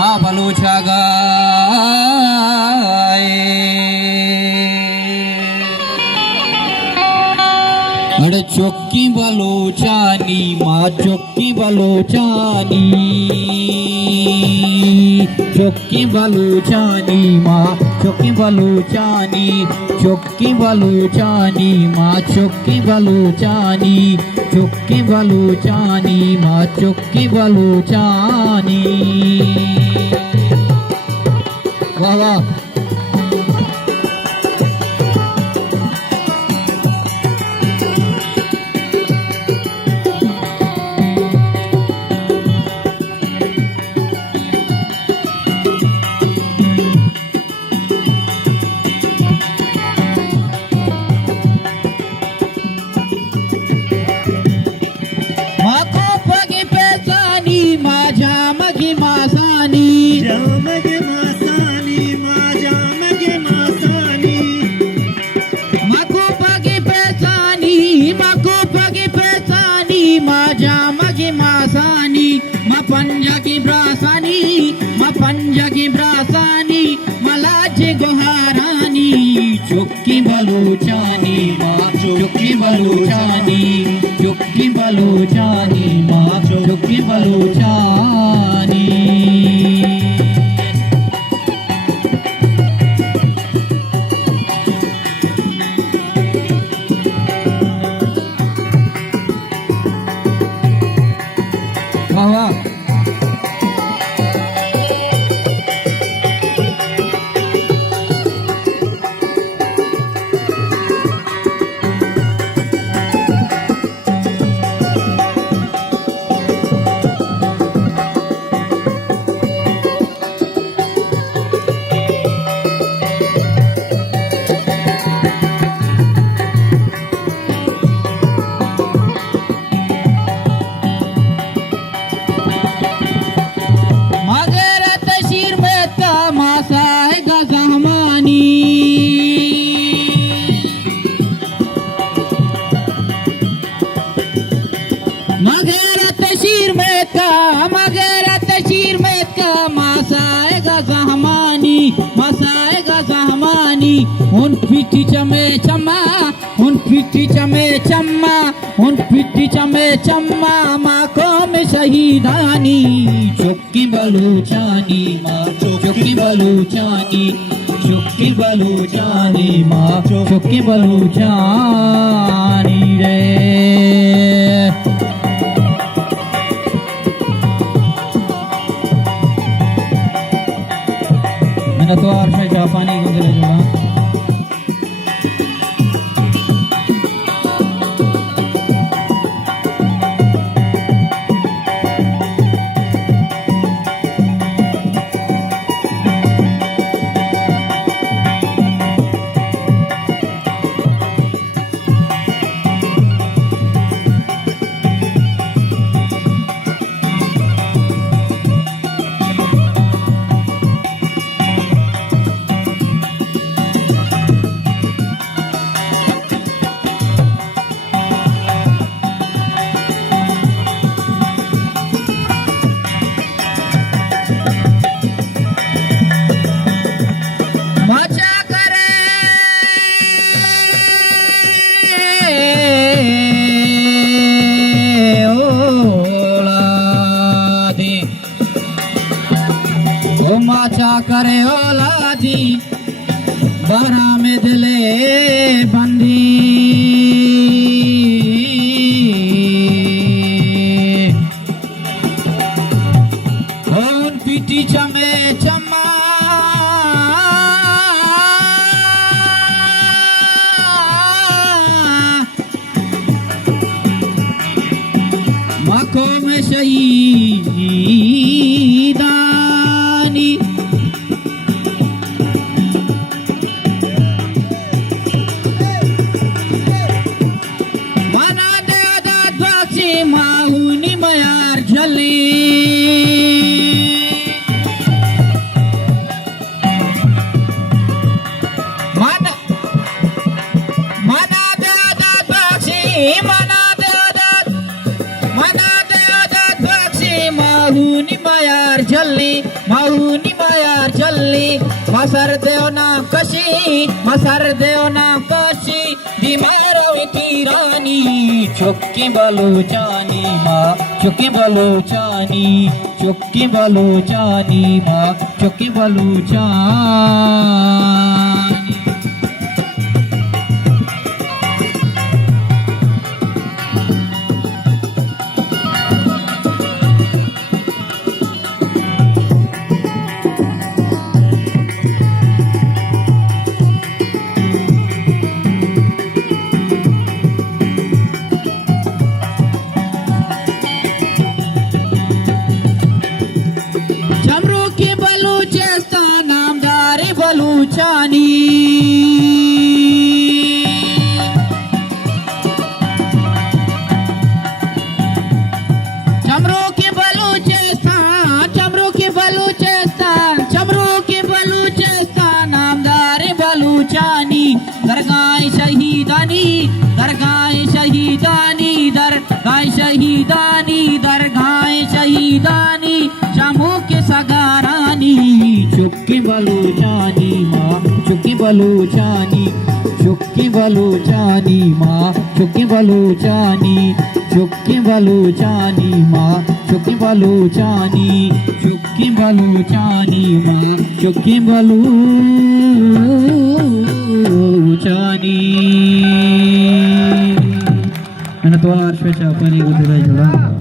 महाबलोच्या गाय अरे चौकी बलोचानी माँ चौकी बलोचानी चौकी बलोचानी माँ चौकी बलोचानी चौकी बलोचानी माँ चौकी बलोचानी चौकी बलोचानी माँ चौकी बलोचानी वाह वाह पंजाकी ब्रासानी मलाचे गोहारानी चौकी बलोचानी माँ चौकी बलोचानी चौकी बलोचानी माँ चौकी बलोचानी वाह उन पिटी चमे चम्मा उन पिटी चमे चम्मा उन पिटी चमे चम्मा माखों में शहीदानी चौकी बलोचानी माँ चौकी बलोचानी चौकी बलोचानी माँ चौकी बलोचानी रे मैंने तो आरशा जापानी गुजरे जोड़ा करे औलादी बारा में दिले बंदी उन पीटी चमे चम्मा माखों में शहीदानी मसर देव नाम कशी बीमारों की रानी चुक्की बलूचानी माँ चुक्की बलूचानी माँ चुक्की बलूचानी चमरू की बलूचिस्तान नामदारी बलूचानी चमरू की बलूचिस्तान नामदारी बलूचानी दरगाह शहीदानी शामू के सगारानी चुक्की बलूचानी माँ चुक्की बलूचानी माँ चुक्की बलूचानी माँ चुक्की बलूचानी माँ चुक्की बलूचानी मैंने तो हर्ष पे चापा नहीं